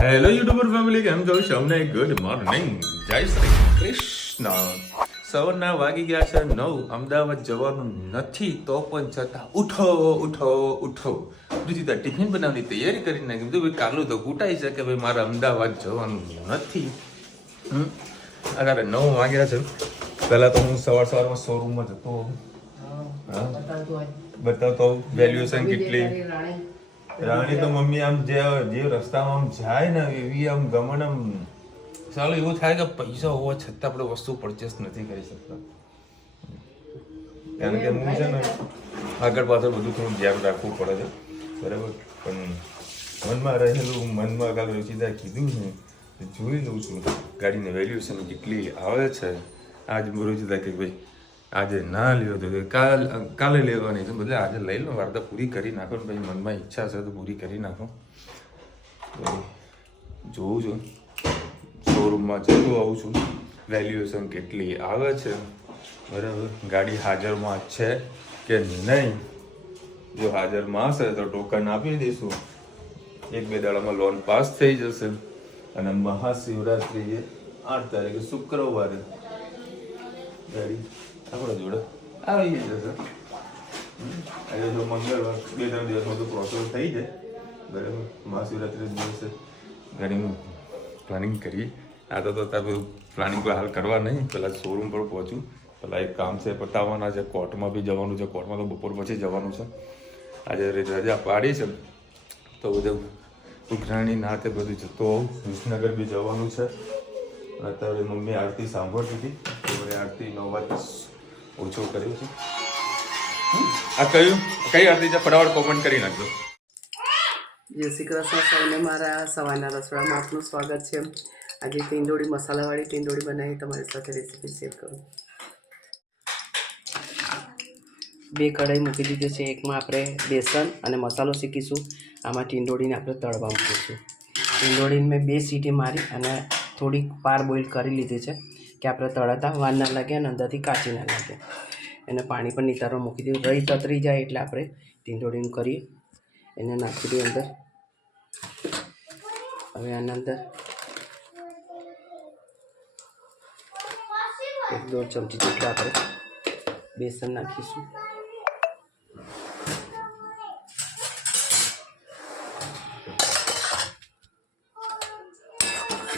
Hello YouTuber family, કેમ છો? સૌને ગુડ મોર્નિંગ, જય શ્રી કૃષ્ણ. સવારના વાગી ગયા છે 9. અમદાવાદ જવાનું નથી તો પણ છતાં ઉઠો ઉઠો ઉઠો. બીજી ટિફિન બનાવવાની તૈયારી કરી નાખી. કીધું ભાઈ કાલું તો કૂટાઈ છે કે ભાઈ મારે અમદાવાદ જવાનું નથી. અત્યારે 9 વાગ્યા છે. પહેલા તો હું સવારમાં શોરૂમમાં જતો બતાવતો વેલ્યુએશન કેટલી. રાણી તો મમ્મી આમ જે રસ્તામાં આમ જાય ને એવી આમ ગમન આમ ચાલો એવું થાય કે પૈસા હોવા છતાં આપણે વસ્તુ પરચેસ નથી કરી શકતા. કારણ કે હું છે ને આગળ પાછળ બધું થોડું ધ્યાન રાખવું પડે છે, બરાબર. પણ મનમાં કાલે રુચિતા કીધું છે જોઈ લઉં છું ગાડીની વેલ્યુએશન કેટલી આવે છે. આજ રુચિતા કે ભાઈ આજે ના લ્યો તો કાલે લેવાની છે, બદલે આજે લઈ લો, વાર્તા પૂરી કરી નાખો ને. પછી મનમાં ઈચ્છા છે તો પૂરી કરી નાખો. જોઉં છું, શોરૂમમાં જતું આવું છું, વેલ્યુએશન કેટલી આવે છે, બરાબર. ગાડી હાજરમાં છે કે નહીં. જો હાજરમાં હશે તો ટોકન આપી દઈશું. 1-2 દાડામાં લોન પાસ થઈ જશે. અને મહાશિવરાત્રિએ 8 તારીખે શુક્રવારે ગાડી આપણા જોડે આવી જશે. આજે જો મંગળવાર 2-3 દિવસમાં તો પ્રોસેસ થઈ જાય, બરાબર. મહાશિવરાત્રી દિવસે ગાડીનું પ્લાનિંગ કરીએ. આ તો બધું પ્લાનિંગ હાલ કરવા નહીં, પહેલાં શોરૂમ પર પહોંચું. પહેલાં એક કામ છે પતાવવાના છે, કોર્ટમાં બી જવાનું છે. કોર્ટમાં તો બપોર પછી જવાનું છે. આજે રજા પાડી છે તો બધું ઉઘરાણી ના તે બધું જતો હોઉં. વિસનગર બી જવાનું છે. અત્યારે મમ્મી આરતી સાંભળતી હતી, તો આરતી 9 વાગે ઓછો કર્યું છે. આ કઈ આરતી છે ફટાફટ કોમેન્ટ કરી નાખજો. જય શ્રી કૃષ્ણ સૌને. મારા સવારના રસોડામાં આપનું સ્વાગત છે. આજે ટીંડોળી મસાલાવાળી ટીંડોળી બનાવી તમારી સાથે રેસીપી શેર કરું. 2 કઢાઈ મૂકી દીધી છે. એકમાં આપણે બેસન અને મસાલો શીખીશું. આમાં ટીંડોળીને આપણે તળવા મૂકીશું. ટીંડોળીને મેં 2 સીટી મારી અને થોડીક પાર બોઇલ કરી લીધી છે કે આપણે તળાતા વાર ના લાગે અને અંદરથી કાચી ના લાગે. એને પાણી પર નિતારવા મૂકી દીધું. રહી તતરી જાય એટલે આપણે ટીંડોળીનું કરીએ. એને નાખી દઈએ અંદર. હવે આના અંદર 1-2 ચમચી જેટલું આપણે બેસન નાખીશું.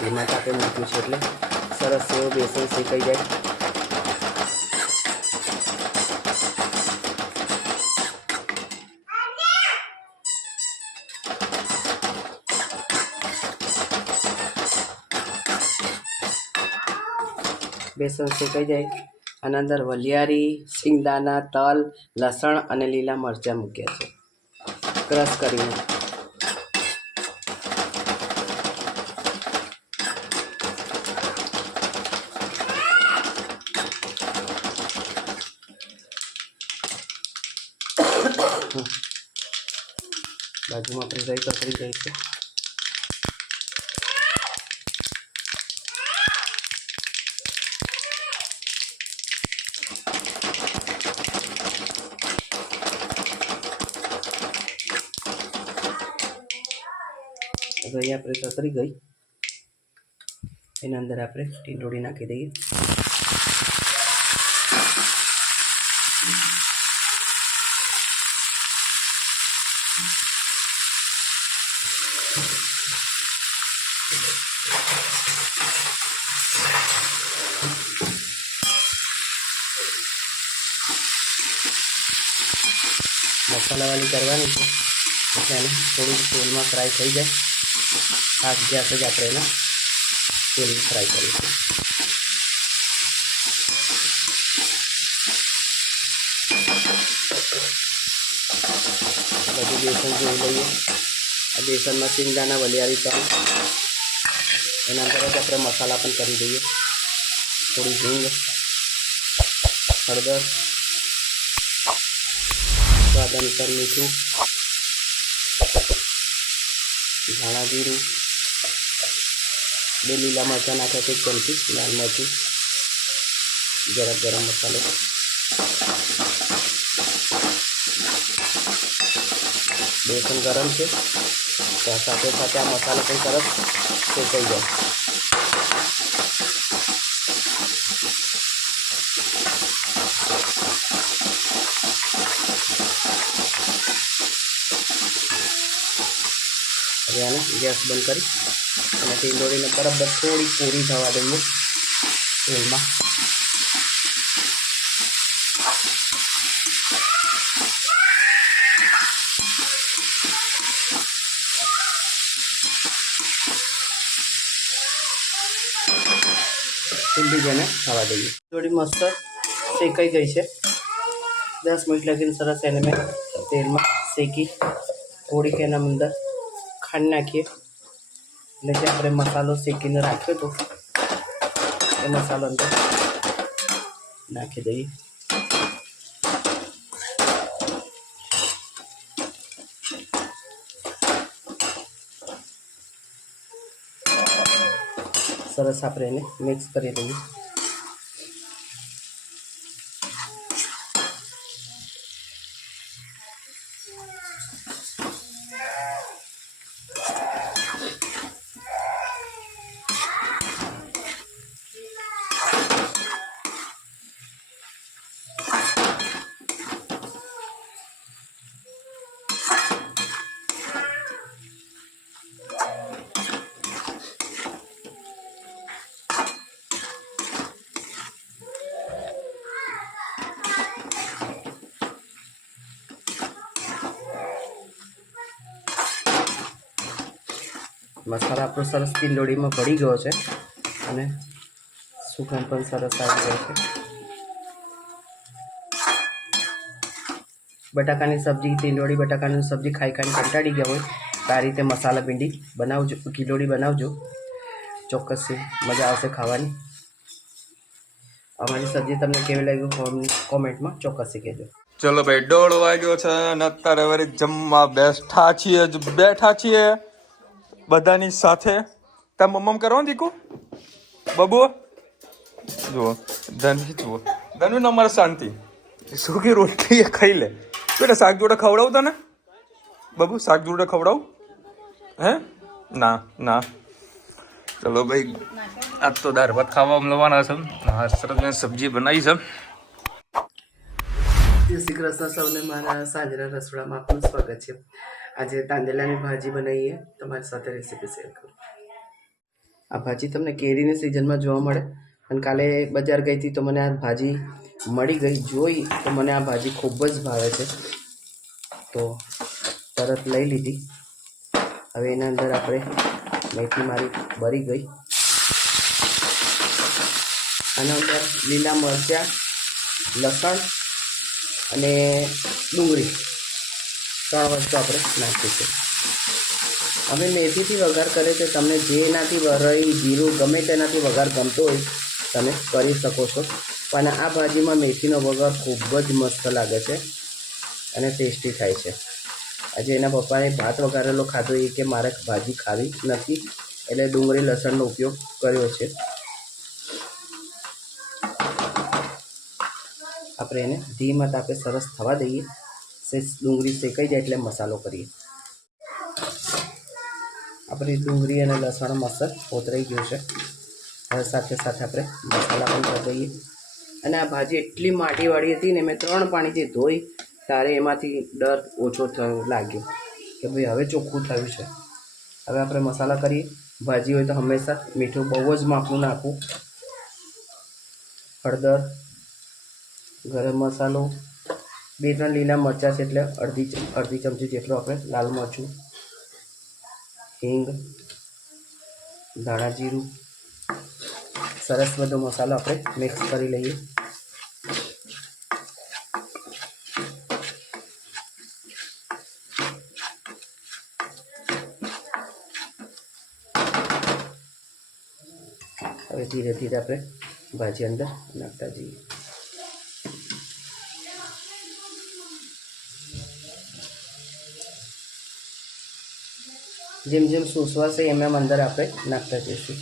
ધીમા તાપે મૂક્યું છે એટલે સરસ એવું બેસન શેકાઈ જાય. બેસન શેકાઈ જાય આના અંદર વલિયારી, સિંગદાણા, તલ, લસણ અને લીલા મરચાં મૂક્યા છે ક્રશ કરીને. બાજુમાં આપણે રહી કતરી જાય છે. રહી આપણે તતરી ગઈ. એના અંદર આપણે ટીંડોળી નાખી દઈએ. મસાલાવાળી કરવાની છે એટલે એને થોડું તેલમાં ફ્રાય થઈ જાય. હાફ ગેસ જ આપણે એને તેલમાં ફ્રાય કરીશું. બધું બેસન જોઈ લઈએ. આ બેસનમાં સિંગદાણા, વલિયારી, તલ, એના અંદર જ આપણે મસાલા પણ કરી દઈએ. થોડી હિંગ, હળદર, સ્વાદ અનુસાર મીઠું, ધાણા જીરું, 2 લીલા મરચાં નાખ્યા છે, 1 ચમચી લાલ મરચું, જરાક ગરમ મસાલો, બેસન ગરમ છે સાથે સાથે આ મસાલો પણ સરસ શેકાઈ જાય. હવે આને ગેસ બંધ કરી અને ટીંડોળીને બરાબર થોડી પૂરી થવા દઈએ તેલમાં. ઠંડી જેને થવા દઈએ. થોડી મસ્ત શેકાઈ ગઈ છે. 10 મિનિટ લગીને સરસ એને મેં તેલમાં શેકી. થોડીક એના અંદર ખાંડ નાખીએ એટલે જે આપણે મસાલો શેકીને રાખ્યો હતો એ મસાલો અંદર નાખી દઈએ. સરસ આપણે એને મિક્સ કરી દઈએ. મસાલા આપણો સરસ ટીંડોળીમાં ભળી ગયો છે અને સુગંધ પણ સરસ આવી ગઈ છે. બટાકાની સબ્જી, ટીંડોળી બટાકાની સબ્જી ખાઈ કંટાળી ગયા હોય તો આ રીતે મસાલા ભીંડી બનાવજો, કિલોડી બનાવજો, ચોક્કસથી મજા આવશે ખાવાની. અમારી સબ્જી તમને કેવી લાગ્યું કોમેન્ટમાં ચોક્કસથી કહેજો. ચલો ભાઈ 1:30 વાગ્યો છે અને અત્યારે વળી જમવા બેઠા છીએ બધાની સાથે. તાર મમ્મ કરો દીકુ બબુ જુઓ ધનુ અમારે શાંતિ સૂકી રોટલી ખાઈ લે બેટા. શાક જોડે ખવડાવું તને બબુ? શાક જોડે ખવડાવું? હે ના. ચલો ભાઈ આજ તો દાળ ભાત ખાવા મળવાના છે. સરસ સબ્જી બનાવી છે. જય શ્રી કૃષ્ણ સૌને. મારા સાંજના રસોડામાં આપનું સ્વાગત છે. આજે તાંદલાની ભાજી બનાવીએ, તમારી સાથે રેસીપી શેર કરું. આ ભાજી તમને કેરીની સિઝનમાં જોવા મળે અને કાલે બજાર ગઈ હતી તો મને આ ભાજી મળી ગઈ. જોઈ તો મને આ ભાજી ખૂબ જ ભાવે છે તો તરત લઈ લીધી. હવે એના અંદર આપણે મેથી મારી બળી ગઈ. આના અંદર લીલા મરચાં, લસણ અને ડુંગળી 3 વસ્તુ આપણે નાખીશું. અમે મેથીથી વઘાર કરે છે. તમને જેનાથી વરાઈ જીરું ગમે તેનાથી વઘાર ગમતો હોય તમે કરી શકો છો, પણ આ ભાજીમાં મેથીનો વઘાર ખૂબ જ મસ્ત લાગે છે અને ટેસ્ટી થાય છે. આજે એના પપ્પાએ ભાત વઘારેલો ખાધો એ કે મારે ભાજી ખાવી નથી એટલે ડુંગળી લસણનો ઉપયોગ કર્યો છે. આપણે એને ધીમા તાપે સરસ થવા દઈએ. ડુંગળી શેકાઈ જાય એટલે મસાલો કરીએ. આપણી ડુંગળી અને લસણ મસ્ત કોતરાઈ ગયું છે. હવે સાથે સાથે આપણે મસાલા પણ કરી દઈએ. અને આ ભાજી એટલી માટીવાળી હતી ને, મેં 3 પાણીથી ધોઈ ત્યારે એમાંથી ડર ઓછો થયો લાગ્યો કે ભાઈ હવે ચોખ્ખું થયું છે. હવે આપણે મસાલા કરીએ. ભાજી હોય તો હંમેશા મીઠું બહુ જ માપનું નાખવું. હળદર, ગરમ મસાલો, 2-3 લીલા મરચાં છે એટલે અડધી ચમચી જેટલું આપણે લાલ મરચું, હિંગ, ધાણા જીરું, સરસ બધો મસાલો આપણે મિક્સ કરી લઈએ. હવે ધીરે ધીરે આપણે ભાજી અંદર નાખતા જઈએ. જેમ જેમ સોસવાશે એમ એમ અંદર આપણે નાખતા જઈશું.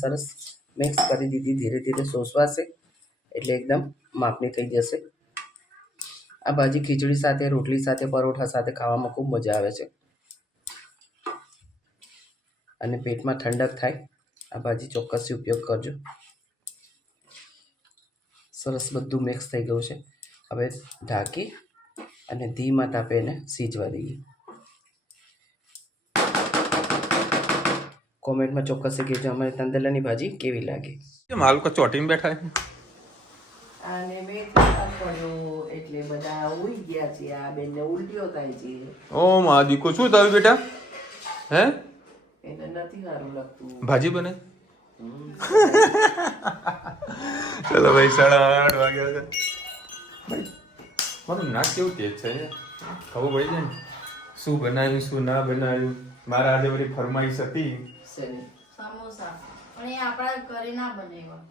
સરસ મિક્સ કરી દીધી. ધીરે ધીરે સોસવાશે એટલે એકદમ માપની થઈ જશે. આ ભાજી ખીચડી સાથે, રોટલી સાથે, પરોઠા સાથે ખાવામાં ખૂબ મજા આવે છે અને પેટમાં ઠંડક થાય. આ ભાજી ચોક્કસથી ઉપયોગ કરજો. સરસ બધું મિક્સ થઈ ગયું છે. હવે ઢાંકી અને ધીમા તાપે એને સીજવા દઈએ. કોમેન્ટમાં ચોક્કસથી કહેજો અમારી તાંદલાની ભાજી કેવી લાગી. કેમ હાલ કો ચોટીને બેઠા છે? અને મેં પડ્યો એટલે બધા ઉઈ ગયા છે. આ બેનને ઉલટીઓ થાય છે. ઓ મા દીકો શું થયું બેટા? હે એને નથી સારું લાગતું. ભાજી બને? ચલો ભાઈ 8:30 વાગ્યા છે. ભાઈ મારું નાક કેવું તેજ છે, ખબર પડી જાય ને શું બનાવ્યું શું ના બનાવ્યું. મારા આજે બધી ફરમાઈશ હતી સમોસા, પણ એ આપણા ઘરે ના બનાવ્યા.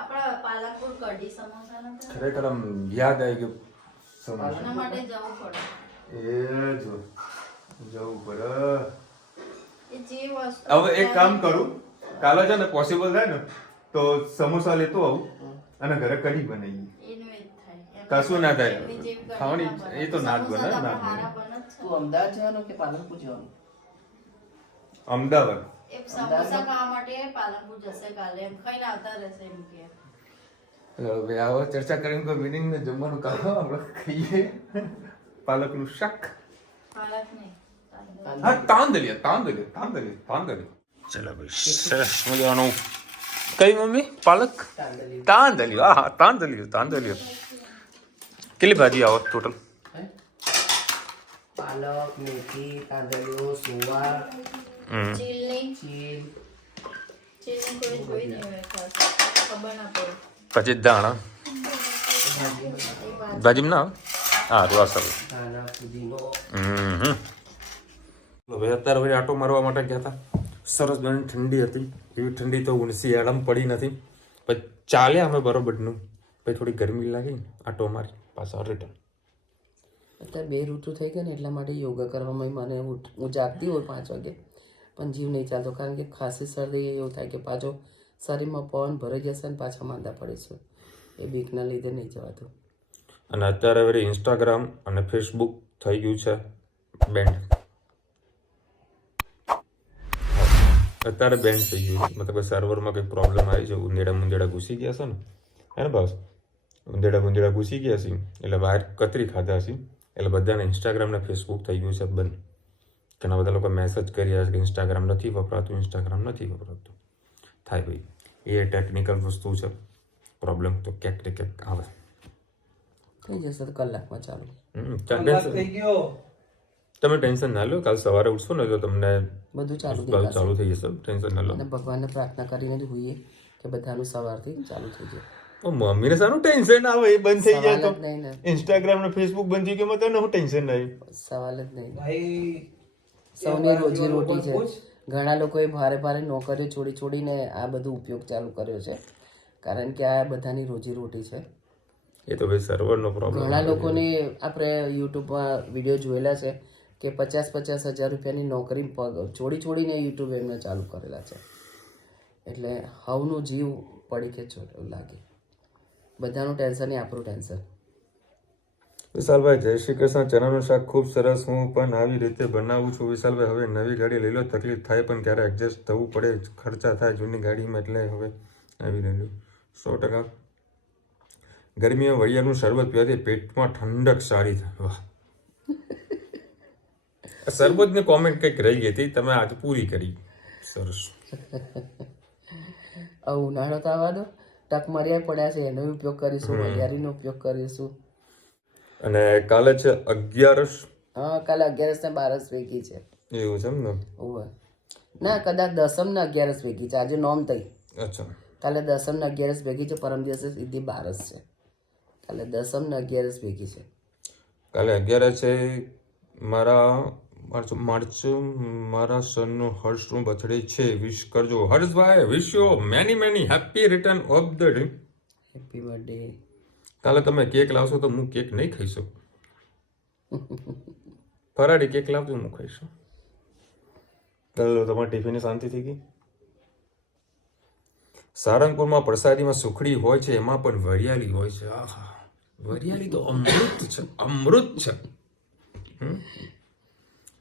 આપણા પાલકપુર કઢી સમોસા નથી. ખરેખર આમ યાદ આવી ગયું સમોસા. એના માટે જવું પડે. એ જો જવું પડે. એ જે વસ્તુ હવે એક કામ કરું, કાલે છે ને પોસિબલ થાય ને તો સમોસા લેતો આવું અને ઘરે કઢી બનાવીએ. એનું એ જ થાય. કશું ના થાય. એમની જેવી કઢી ખાવાની ના બને. એ તો ના જ બને, સમોસા તો ના જ હારા બને. બને જ છે. તું અમદાવાદ જવાનું કે પાલનપુર જવાનું? અમદાવાદ. એ સમોસા ખાવા માટે પાલનપુર જશે કાલે. એમ ખાઈને આવતા રહેશે એમ કે. હવે આવો ચર્ચા કરીને કોઈ મીટિંગ ને જમવાનું કાઢો, આપણે ખાઈએ પાલકનું શાક. પાલક નહીં, તાંદળા. હા તાંદલિયા. ચલો ભાઈ સરસ મજાનું. કઈ મમ્મી? પાલક તાંદલિયો. હા તાંદલિયો. કેટલી ભાજી આવો ટોટલ? પાલક, મેથી, તાંદળીઓ, સુવા, ચીલની ચીલ, કોઈ જોઈ નહીં હોય ખાસ. ખબર ના પડે. પછી દાણા એ વાત ભાજી ના હા રોવા સર. ધાણા, ફુદીનો. હવે અત્યારે વળી આટો મારવા માટે ગયા હતા. સરસ બની ઠંડી હતી. એવી ઠંડી તો શિયાળામાં પડી નથી. પછી ચાલ્યા અમે બરોબરનું. પછી થોડી ગરમી લાગી, આટો મારી પાછા રિટર્ન. અત્યારે 2 ઋતુ થઈ ગઈ ને એટલા માટે યોગા કરવામાં મને હું જાગતી હોય 5 વાગે પણ જીવ નહીં ચાલતો, કારણ કે ખાંસી શરદી એવું થાય કે પાછો શરીરમાં પવન ભરાઈ જશે ને પાછા માંદા પડીશું. એ બીકના લીધે નહીં જવાતું. અને અત્યારે વળી ઇન્સ્ટાગ્રામ અને ફેસબુક થઈ ગયું છે બેન્ડ. અત્યારે બેન્ડ થઈ ગયું છે, મતલબ સર્વરમાં કંઈક પ્રોબ્લેમ આવી છે. ઉંદેડા ઘૂસી ગયા છે ને, હે ને બસ ઉંદેડા ઘૂસી ગયા છે એટલે બહાર કતરી ખાધા છે. એટલે બધાને ઇન્સ્ટાગ્રામ ને ફેસબુક થઈ ગયું છે બંધ. ઘણા બધા લોકો મેસેજ કરી રહ્યા છે કે ઇન્સ્ટાગ્રામ નથી વપરાતું. થાય ભાઈ, એ ટેકનિકલ વસ્તુ છે. પ્રોબ્લેમ તો ક્યાંક ને ક્યાંક આવે. થઈ જશે તો કલાકમાં ચાલુ. તમે ટેન્શન ના લો. કાલ સવારે ઉઠશો ને તો તમને બધું ચાલુ ચાલુ થઈ જશે. ટેન્શન ના લો. અને ભગવાનને પ્રાર્થના કરીને જ હોઈએ કે બધાનું સવારથી ચાલુ થઈ જાય. મમ્મીને શાનું ટેન્શન આવે? એ બંધ થઈ જાય તો સવાલ જ નહીં ને, ઇન્સ્ટાગ્રામ ને ફેસબુક બંધ થઈ ગયું તો હું ટેન્શન નહીં. સવાલ જ નહીં. સૌની રોજી રોટી છે. ઘણા લોકોએ ભારે નોકરીઓ છોડીને આ બધું ઉપયોગ ચાલુ કર્યો છે, કારણ કે આ બધાની રોજી રોટી છે. એ તો ભાઈ સર્વરનો પ્રોબ્લેમ. ઘણા લોકોને આપણે યુટ્યુબમાં વિડીયો જોયેલા છે કે 50,000 રૂપિયાની નોકરી છોડીને યુટ્યુબ એમને ચાલુ કરેલા છે. એટલે હવનું જીવ પડી કે છોડ લાગે. બધાનું ટેન્શન એ આપણું ટેન્શન. વિશાલભાઈ જય શ્રી કૃષ્ણ. ચણાનું શાક ખૂબ સરસ. હું પણ આવી રીતે બનાવું છું. વિશાલભાઈ હવે નવી ગાડી લઈ લો. તકલીફ થાય પણ ક્યારે એડજસ્ટ થવું પડે. ખર્ચા થાય જૂની ગાડીમાં, એટલે હવે આવી લઈ લો. 100%. ગરમીમાં વરિયાળનું શરબત પીવાથી પેટમાં ઠંડક સારી થાય. વાહ, શરબતની કોમેન્ટ કંઈક રહી ગઈ હતી, તમે આજે પૂરી કરી. સરસ. ઉનાળો તો આવવા દો. ટકમરિયા પડ્યા છે, એનો ઉપયોગ કરીશું. વરિયાળીનો ઉપયોગ કરીશું. અને કાલે છે 11. હા, કાલે 11 ને 12 ભેગી છે. એવું છે એમ ને? ઓવે ના, કદાચ 10મ ને 11 ભેગી છે. આજે નોમ થઈ. અચ્છા, કાલે 10મ ને 11 ભેગી છે. પરમ દિવસે સીધી 12 છે. કાલે 10મ ને 11 ભેગી છે. કાલે 11 છે. મારા સનનો હર્ષનું બર્થડે છે. વિશ કરજો હર્ષભાઈ. Wish you many happy return of the day. Happy birthday. કાલે તમે કેક લાવશો તો હું કેક નહીં ખાઈ શકું. ફરાળી કેક લાવજો, હું ખાઈશું. ચાલો, તમારી ટિફિનની શાંતિ થઈ ગઈ. સારંગપુરમાં પ્રસાદીમાં સુખડી હોય છે, એમાં પણ વરિયાળી હોય છે. આહા, વરિયાળી તો અમૃત છે, અમૃત છે.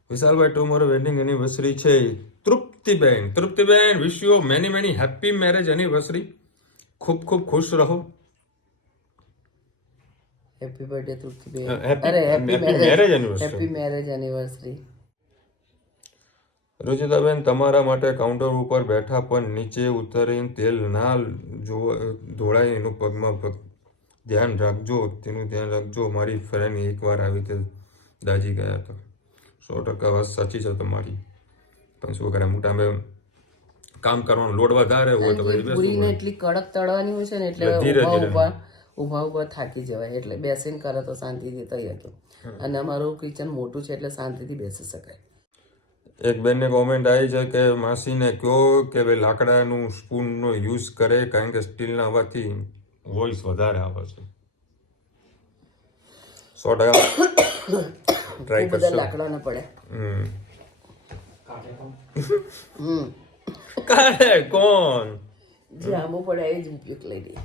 વિશાલભાઈ ટુમોરો વેડિંગ એનિવર્સરી છે. તૃપ્તિબેન wish you many many happy marriage anniversary. ખૂબ ખૂબ ખુશ રહો. હેપી બર્થડે તૃપ્તિબેન. happy- અરે happy marriage anniversary. Happy marriage anniversary. રુચિતાબેન તમારા માટે કાઉન્ટર ઉપર બેઠા પણ નીચે ઉતરીને તેલ ના ધોળાય એનું પગમાં ધ્યાન રાખજો, તેનું ધ્યાન રાખજો. મારી ફ્રેન્ડ એકવાર આવી તે દાજી ગયા હતા. 100% વાત સાચી છે તમારી, પણ શું કરે, મોટા મેં કામ કરવાનો લોડ વધારે હોય તો પછી પૂરીને એટલી કડક તળવાની હોય છે ને એટલે ધીરે ધીરે. ઊભા થાકી જવાય. એટલે બેસીને કરે તો શાંતિથી થઈ હતું. અને અમારું કિચન મોટું છે એટલે શાંતિથી બેસી શકાય. એક બેનને કોમેન્ટ આવી છે કે માસીને કહો કે ભાઈ લાકડાનું સ્પૂનનો યુઝ કરે, કારણ કે સ્ટીલના આવવાથી વોઇસ વધારે આવે છે. 100% ટ્રાય બધા કરશો. લાકડા ના પડે. કાલે કોણ જે આમો પડે એ જ ઉપયોગ લઈ લઈએ.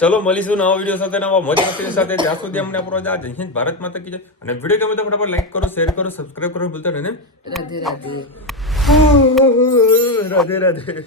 ચલો મળીશું નવા વિડીયો સાથે, નવા મોજ મસ્તી સાથે. ત્યાં સુધી અમને આપણો જય હિન્દ, ભારત માતા કી જય. અને વિડીયો ગમે તો ફટાફટ લાઈક કરો, શેર કરો, સબસ્ક્રાઇબ કરો ભૂલતા નહીં. રાધે રાધે. રાધે રાધે.